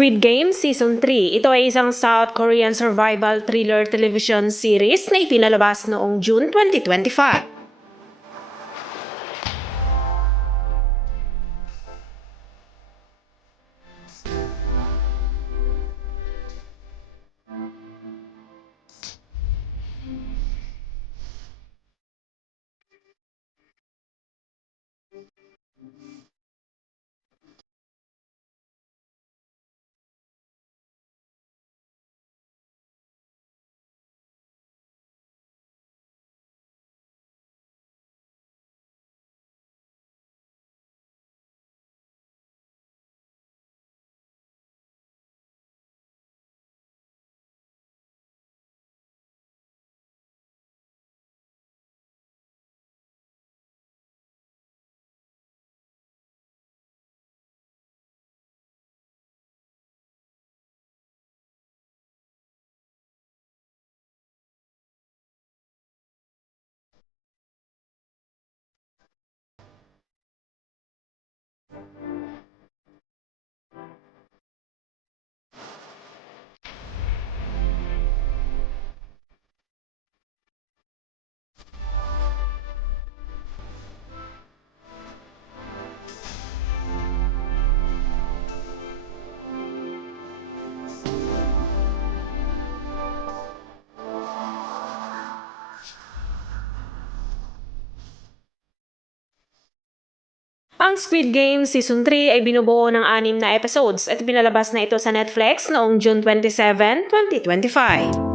Squid Game Season 3. Ito ay isang South Korean survival thriller television series na ipinalabas noong June 2025. Ang Squid Game Season 3 ay binubuo ng 6 na episodes at pinalabas na ito sa Netflix noong June 27, 2025.